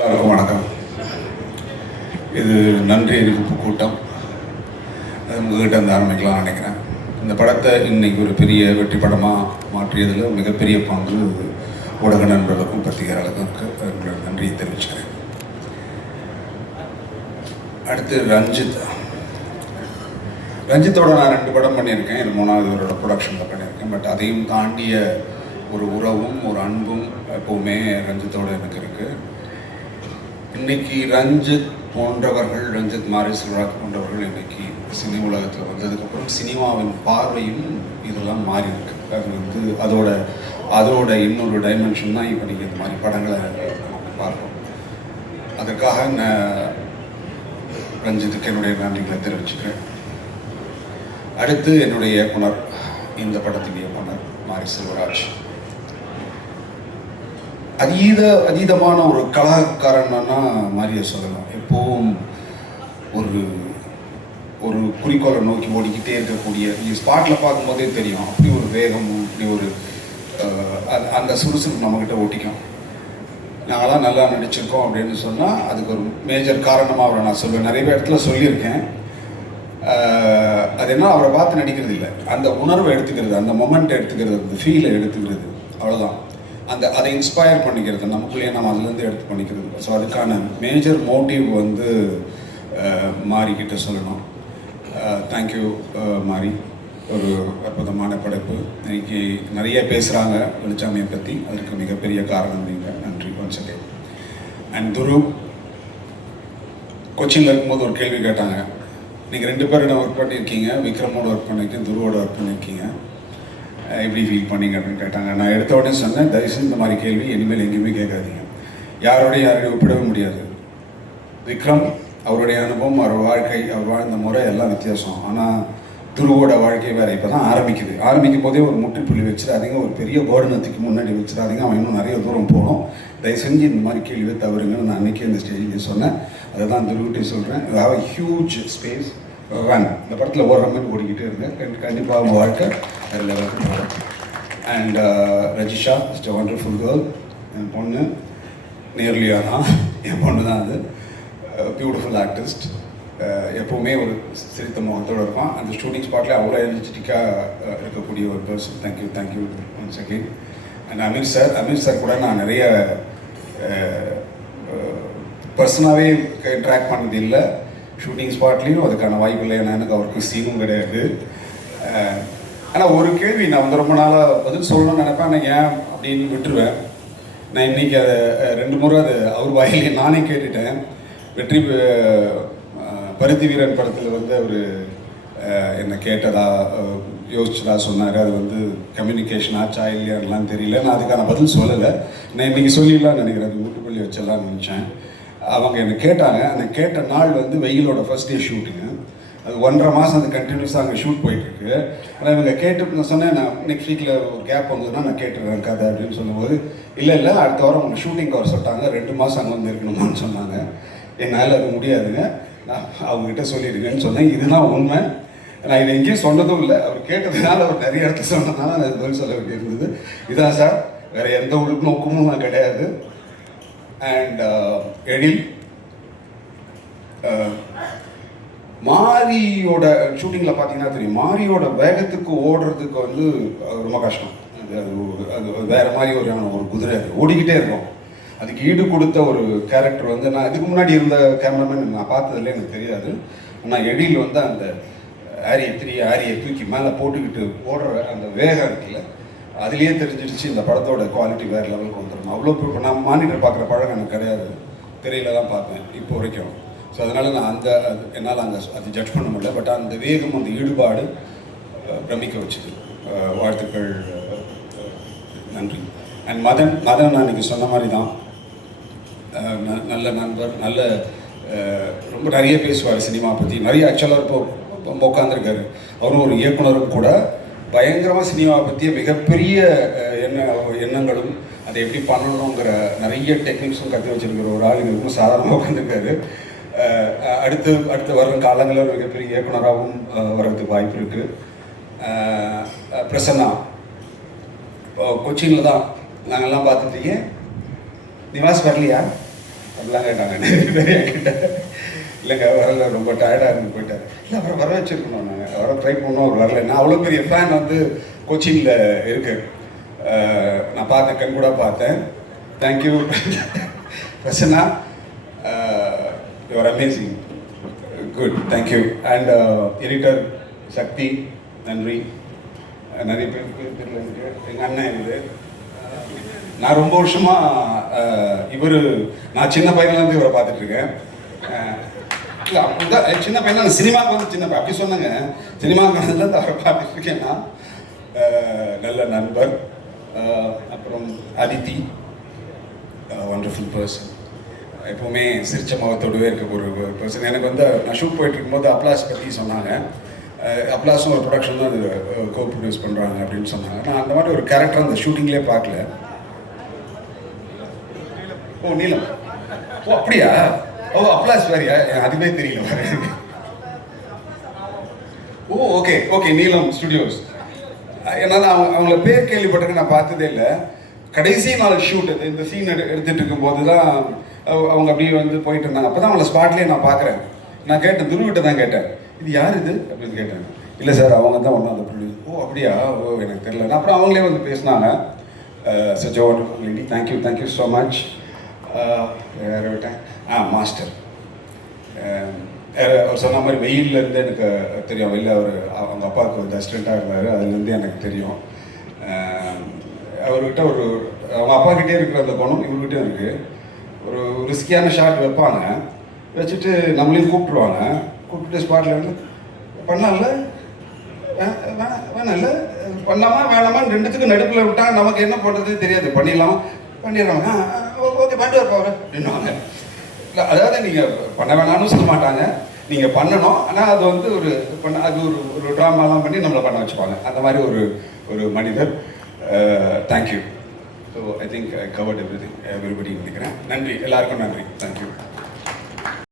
எல்லாருக்கும் வணக்கம். இது நன்றி அறிவிப்பு கூட்டம். உங்ககிட்ட இருந்து ஆரம்பிக்கலாம் நினைக்கிறேன். இந்த படத்தை இன்னைக்கு ஒரு பெரிய வெற்றி படமாக மாற்றியதில் மிகப்பெரிய பங்கு ஊடக நண்பர்களுக்கும் பத்திரிகையாளர்களுக்கும் நன்றியை தெரிவிச்சுக்கிறேன். அடுத்து ரஞ்சித்தோட நான் 2 படம் பண்ணியிருக்கேன். இது 3வது ப்ரொடக்ஷனில் பண்ணியிருக்கேன். பட் அதையும் தாண்டிய ஒரு உறவும் ஒரு அன்பும் எப்போவுமே ரஞ்சித்தோடு எனக்கு இருக்குது. இன்னைக்கு ரஞ்சித் மாரி செல்வராஜ் போன்றவர்கள் இன்னைக்கு சினி உலகத்தில் வந்ததுக்கப்புறம் சினிமாவின் பார்வையும் இதெல்லாம் மாறி இருக்கு. அது அதோட இன்னொரு டைமென்ஷன் தான் இப்போ நீங்கள் இந்த மாதிரி படங்களை நம்ம பார்ப்போம். அதற்காக நான் ரஞ்சித்துக்கு என்னுடைய நன்றிகளை தெரிவிச்சுக்கிறேன். அடுத்து என்னுடைய இயக்குனர், இந்த படத்தின் இயக்குனர் மாரி செல்வராஜ் அதீதமான ஒரு கலாக்காரன்னா மாரியை சொல்லலாம். எப்போவும் ஒரு ஒரு குறிக்கோளை நோக்கி ஓடிக்கிட்டே இருக்கக்கூடிய, ஸ்பாட்டில் பார்க்கும்போதே தெரியும் அப்படி ஒரு வேகமும் அப்படி ஒரு அந்த சுறுசுறுப்பு நம்மக்கிட்ட ஒட்டிக்கும். நாங்களாம் நல்லா நடிச்சிருக்கோம் அப்படின்னு சொன்னால் அதுக்கு ஒரு மேஜர் காரணமாக அவரை நான் சொல்லுவேன். நிறைய இடத்துல சொல்லியிருக்கேன். அது என்ன, அவரை பார்த்து நடிக்கிறது இல்லை, அந்த உணர்வை எடுத்துக்கிறது, அந்த மொமெண்ட்டை எடுத்துக்கிறது, அந்த ஃபீலை எடுத்துக்கிறது, அவ்வளோதான். அதை இன்ஸ்பயர் பண்ணிக்கிறது, நமக்குள்ளேயே நம்ம அதுலேருந்து எடுத்து பண்ணிக்கிறது. ஸோ அதுக்கான மேஜர் மோட்டிவ் மாரிக்கிட்ட சொல்லணும். தேங்க்யூ மாரி, ஒரு அற்புதமான படைப்பு. இன்னைக்கு நிறைய பேசுகிறாங்க வெளிச்சாமியை பற்றி, அதுக்கு மிகப்பெரிய காரணம் நீங்கள். நன்றி ஒன்ஸ் அகெயின். அண்ட் துரு, கொச்சினில் இருக்கும்போது ஒரு கேள்வி கேட்டாங்க. நீங்கள் 2 பேரும் ஒர்க் பண்ணியிருக்கீங்க, விக்ரமோட ஒர்க் பண்ணியிருக்கீங்க, துருவோட ஒர்க் பண்ணியிருக்கீங்க, எப்படி ஃபீல் பண்ணிங்க அப்படின்னு கேட்டாங்க. நான் எடுத்த உடனே சொன்னேன், தயவுசெய்து இந்த மாதிரி கேள்வி இனிமேல் எங்கேயுமே கேட்காதீங்க. யாரையும் ஒப்பிடவே முடியாது. விக்ரம் அவருடைய அனுபவம், அவர் வாழ்க்கை, அவர் வாழ்ந்த முறை எல்லாம் வித்தியாசம். ஆனால் துருவோட வாழ்க்கை வேறு. இப்போ தான் ஆரம்பிக்கும் போதே ஒரு முற்றுப்புள்ளி வச்சிடாதீங்க, ஒரு பெரிய பேர்டனத்துக்கு முன்னாடி வச்சிடாதீங்க, அவன் இன்னும் நிறைய தூரம் போகணும். தயவு செஞ்சு இந்த மாதிரி கேள்வியை தவறுங்கன்னு நான் அன்றைக்கி இந்த ஸ்டேஜில் சொன்னேன். அதை தான் துருவிட்டே சொல்கிறேன். Have a huge space. இந்த படத்தில் ஓடுற மாதிரி ஓடிக்கிட்டே இருந்தேன். கண்டிப்பாக அவங்க வாழ்க்கை அதில் வந்து. And Rajisha is a wonderful girl. என் பொண்ணு நேர்லியா தான், என் பொண்ணு தான். அது பியூட்டிஃபுல் ஆர்டிஸ்ட். எப்போவுமே ஒரு சிரித்த முகத்தோடு இருப்பான். அந்த ஷூட்டிங் ஸ்பாட்லேயே அவ்வளோ எனர்ஜெட்டிக்காக இருக்கக்கூடிய ஒரு person. Thank you once again. And Ameer sir கூட நான் நிறைய பர்சனாகவே இன்ட்ராக்ட் பண்ணது இல்லை. ஷூட்டிங் ஸ்பாட்லேயும் அதுக்கான வாய்ப்பு இல்லை. ஏன்னா எனக்கு அவருக்கு சீனும் கிடையாது. ஆனால் ஒரு கேள்வி நான் ரொம்ப நாளாக பதில் சொல்லணும்னு நினைப்பேன். நான் ஏன் அப்படின்னு விட்டுருவேன். நான் இன்றைக்கி அதை 2 முறை அது அவர் வாயிலே நானே கேட்டுட்டேன். வெற்றி பருத்தி வீரன் படத்தில் அவர் என்னை கேட்டதா யோசிச்சதா சொன்னார். அது கம்யூனிகேஷன் ஆச்சா இல்லையான்லாம் தெரியல. நான் அதுக்கான பதில் சொல்லலை. நான் இன்றைக்கி சொல்லிடலான்னு நினைக்கிறேன். அது முட்டுப்பள்ளி வச்சிடலான்னு நினச்சேன். அவங்க என்னை கேட்டாங்க. அந்த கேட்ட நாள் வெயிலோட ஃபர்ஸ்ட் டே ஷூட்டிங்கு. அது 1.5 மாதம் அது கண்டினியூஸாக அங்கே ஷூட் போயிட்டுருக்கு. ஆனால் இவங்க கேட்டு நான் சொன்னேன், நான் நெக்ஸ்ட் வீக்கில் ஒரு கேப் வந்ததுன்னா நான் கேட்டுருவேன் கதை அப்படின்னு சொல்லும்போது, இல்லை அடுத்த வாரம் அவங்க ஷூட்டிங் வர சொல்லிட்டாங்க, 2 மாதம் அங்கே இருக்கணுமான்னு சொன்னாங்க. என்னால் அது முடியாதுங்க, நான் அவங்ககிட்ட சொல்லியிருக்கேன்னு சொன்னேன். இதுதான் உண்மை. நான் இதை எங்கேயும் சொன்னதும் இல்லை. அவர் கேட்டதுனால அவர் நிறைய இடத்துல சொன்னதுனால நான் இது பதில் சொல்ல வேண்டியிருந்தது. இதான் சார், வேறு எந்த நோக்கமும் நான் கிடையாது. அண்ட் எழில், மாரியோட ஷூட்டிங்கில் பார்த்தீங்கன்னா தெரியும், மாரியோட வேகத்துக்கு ஓடுறதுக்கு ரொம்ப கஷ்டம். அது வேறு மாதிரி ஒரு குதிரை, அது ஓடிக்கிட்டே இருக்கும். அதுக்கு ஈடு கொடுத்த ஒரு கேரக்டர் நான் இதுக்கு முன்னாடி இருந்த கேமராமேன் நான் பார்த்ததில்ல, எனக்கு தெரியாது. ஆனால் எழில் அந்த ஆரியை தூக்கி மேலே போட்டுக்கிட்டு ஓடுற அந்த வேகம் இருக்குல்ல, அதுலேயே தெரிஞ்சிடுச்சு இந்த படத்தோட குவாலிட்டி வேறு லெவலுக்கு வந்துடணும். அவ்வளோ இப்போ நான் மானிட்டர் பார்க்குற பழக்கம் எனக்கு கிடையாது, திரையில தான் பார்ப்பேன் இப்போ வரைக்கும். ஸோ அதனால் நான் என்னால் அது ஜட்ஜ் பண்ண முடியல. பட் அந்த வேகம், அந்த ஈடுபாடு பிரமிக்க வச்சுது. வாழ்த்துக்கள், நன்றி. அண்ட் மதன் நான் இன்றைக்கி சொன்ன மாதிரி தான், நல்ல நண்பர், நல்ல ரொம்ப நிறைய பேசுவார் சினிமா பற்றி. நிறைய ஆக்சுவலாக இப்போ உட்காந்துருக்காரு. அவரும் ஒரு இயக்குனரும் கூட. பயங்கரமாக சினிமாவை பற்றிய மிகப்பெரிய எண்ணங்களும் அதை எப்படி பண்ணணுங்கிற நிறைய டெக்னிக்ஸும் கற்று வச்சுருக்கிற ஒரு ஆள் ரொம்ப சாதாரணமாக உட்காந்துருக்காரு. அடுத்து வரும் காலங்களில் ஒரு மிகப்பெரிய இயக்குனராகவும் வர்றதுக்கு வாய்ப்பு இருக்குது. பிரசன்னா கொச்சினில் தான் நாங்கள்லாம் பார்த்துட்டீங்க. நிவாஸ் வரலையா? அப்படிலாம் கேட்டாங்க நிறைய கிட்ட. இல்லைங்க வரல, ரொம்ப டயர்டாக இருந்து போயிட்டார். இல்லை அவரை வர வச்சுருக்கணும், நாங்கள் அவரை ட்ரை பண்ணோம், அவர் வரல. நான் அவ்வளோ பெரிய ஃபேன் வந்து கொச்சினில் இருக்கு. நான் பார்த்தேன், கண் கூட பார்த்தேன். Thank you Prasanna, your amazing, good, thank you. And editor Sakthi, நன்றி. நிறைய பேர் தெரியல எனக்கு, எங்கள் அண்ணன் இது. நான் ரொம்ப வருஷமாக நான் சின்ன பையன்லேருந்து இவரை பார்த்துட்ருக்கேன். இல்லை அப்படிதான் சின்ன பையனா, சினிமாவுக்கு வந்து சின்ன பையன் அப்படி சொன்னாங்க. சினிமாவுக்கு வந்ததுலேருந்து அவரை பார்த்துட்ருக்கேன்னா நல்ல நண்பர். அப்புறம் அதித்தி, ஒண்டர்ஃபுல் பர்சன், எப்போவுமே சிரிச்ச முகத்தோடவே இருக்க ஒரு பர்சன். எனக்கு வந்து நான் ஷூட் போயிட்டு இருக்கும்போது அப்ளாஸ் பற்றி சொன்னாங்க. அப்ளாஸும் ஒரு ப்ரொடக்ஷன் தான் அது கோ ப்ரொடியூஸ் பண்ணுறாங்க அப்படின்னு சொன்னாங்க. நான் அந்த மாதிரி ஒரு கேரக்டர் அந்த ஷூட்டிங்லேயே பார்க்கல. ஓ நீலம், ஓ அப்படியா, ஓ அப்ளாஸ் வேறியா, அதுவே தெரியல வேறு. ஓ ஓகே ஓகே, நீலம் ஸ்டுடியோஸ். ஏன்னா நான் அவங்கள பேர் கேள்விப்பட்டிருக்கேன், நான் பார்த்ததே இல்லை. கடைசி நாள் ஷூட் அது, இந்த சீன் எடுத்துகிட்டு இருக்கும்போது தான் அவங்க அப்படியே வந்து போயிட்டு இருந்தாங்க. அப்போ தான் அவங்கள ஸ்பாட்லேயே நான் பார்க்குறேன். நான் கேட்டேன், துருவிட்ட தான் கேட்டேன், இது யார் இது அப்படின்னு கேட்டேன். இல்லை சார் அவங்க தான் ஒன்றும் அந்த ப்ரொடியூஸ். ஓ அப்படியா, ஓ எனக்கு தெரியல. அப்புறம் அவங்களே வந்து பேசினாங்க. Such a wonderful lady, thank you so much. வேறு விட்டேன், மாஸ்டர். அவர் சொன்ன மாதிரி வெயிலேருந்து எனக்கு தெரியும். வெளில அவங்க அப்பாவுக்கு வந்து அசிஸ்டண்ட்டாக இருந்தார், அதுலேருந்து எனக்கு தெரியும். அவர்கிட்ட அவங்க அப்பா கிட்டே இருக்கிற அந்த குணம் இவர்கிட்டயும் இருக்குது. ஒரு ரிஸ்கியான ஷாட் வைப்பாங்க, வச்சுட்டு நம்மளையும் கூப்பிட்ருவாங்க. கூப்பிட்டு ஸ்பாட்டில் வந்து பண்ணல, வேணாம்ல, பண்ணலாமா வேணாமான்னு ரெண்டுத்துக்கும் நடுப்பில் விட்டாங்க. நமக்கு என்ன பண்ணுறது தெரியாது, பண்ணிடுறாங்க. ஓகே பண்ணிட்டு வரப்போ அவர் அப்படின்வாங்க. இல்லை அதாவது நீங்கள் பண்ண வேணாம்னு சொல்ல மாட்டாங்க, நீங்கள் பண்ணணும். ஆனால் அது வந்து அது ஒரு ட்ராமாலாம் பண்ணி நம்மளை பண்ண வச்சுப்பாங்க. அந்த மாதிரி ஒரு மனிதர். Thank you. So I think I covert everybody நினைக்கிறேன். நன்றி, எல்லாருக்கும் நன்றி, தேங்க்யூ.